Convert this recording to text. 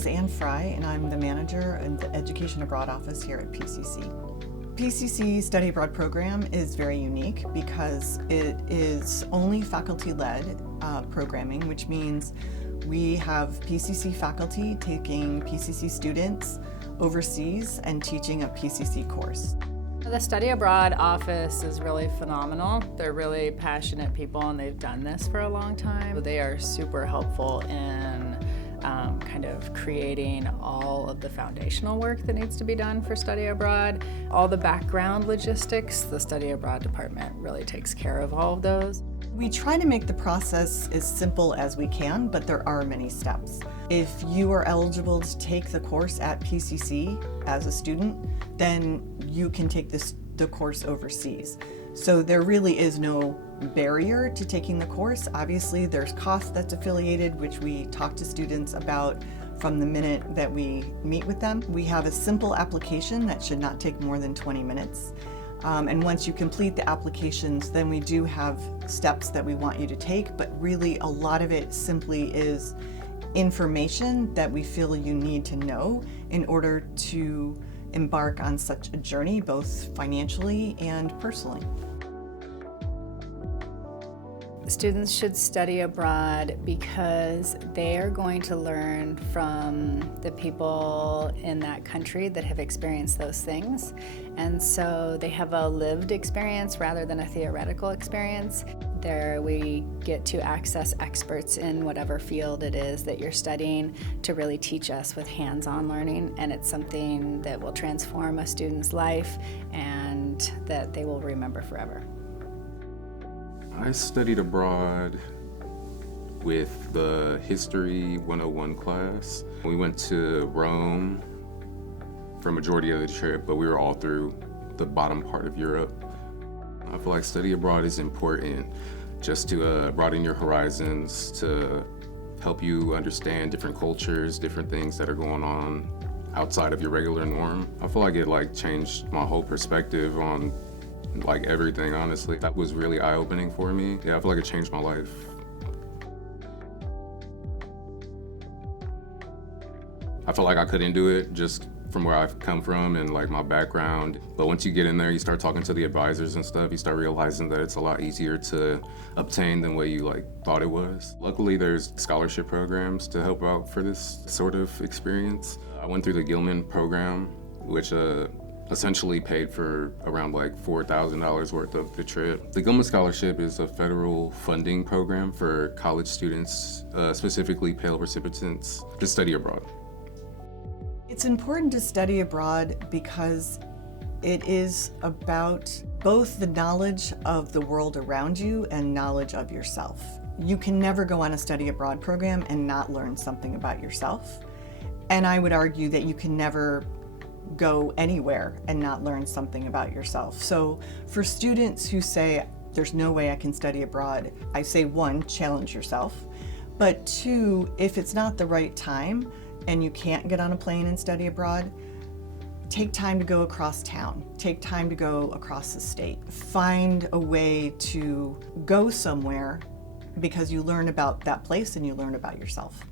is Ann Fry, and I'm the manager in the Education Abroad office here at PCC. PCC Study Abroad program is very unique because it is only faculty-led programming, which means we have PCC faculty taking PCC students overseas and teaching a PCC course. The Study Abroad office is really phenomenal. They're really passionate people and they've done this for a long time. They are super helpful in kind of creating all of the foundational work that needs to be done for study abroad. All the background logistics, the Study Abroad department really takes care of all of those. We try to make the process as simple as we can, but there are many steps. If you are eligible to take the course at PCC as a student, then you can take the course overseas. So there really is no barrier to taking the course. Obviously, there's cost that's affiliated, which we talk to students about from the minute that we meet with them. We have a simple application that should not take more than 20 minutes. And once you complete the applications, then we do have steps that we want you to take, but really a lot of it simply is information that we feel you need to know in order to embark on such a journey, both financially and personally. Students should study abroad because they are going to learn from the people in that country that have experienced those things. And so they have a lived experience rather than a theoretical experience. There we get to access experts in whatever field it is that you're studying to really teach us with hands-on learning, and it's something that will transform a student's life and that they will remember forever. I studied abroad with the History 101 class. We went to Rome for a majority of the trip, but we were all through the bottom part of Europe. I feel like study abroad is important just to broaden your horizons, to help you understand different cultures, different things that are going on outside of your regular norm. I feel like it changed my whole perspective on everything, honestly. That was really eye-opening for me. Yeah, I feel like it changed my life. I feel like I couldn't do it just from where I've come from and my background. But once you get in there, you start talking to the advisors and stuff, you start realizing that it's a lot easier to obtain than what you thought it was. Luckily, there's scholarship programs to help out for this sort of experience. I went through the Gilman program, which essentially paid for around $4,000 worth of the trip. The Gilman Scholarship is a federal funding program for college students, specifically Pell recipients, to study abroad. It's important to study abroad because it is about both the knowledge of the world around you and knowledge of yourself. You can never go on a study abroad program and not learn something about yourself. And I would argue that you can never go anywhere and not learn something about yourself. So for students who say, there's no way I can study abroad, I say, one, challenge yourself. But two, if it's not the right time and you can't get on a plane and study abroad, take time to go across town. Take time to go across the state. Find a way to go somewhere because you learn about that place and you learn about yourself.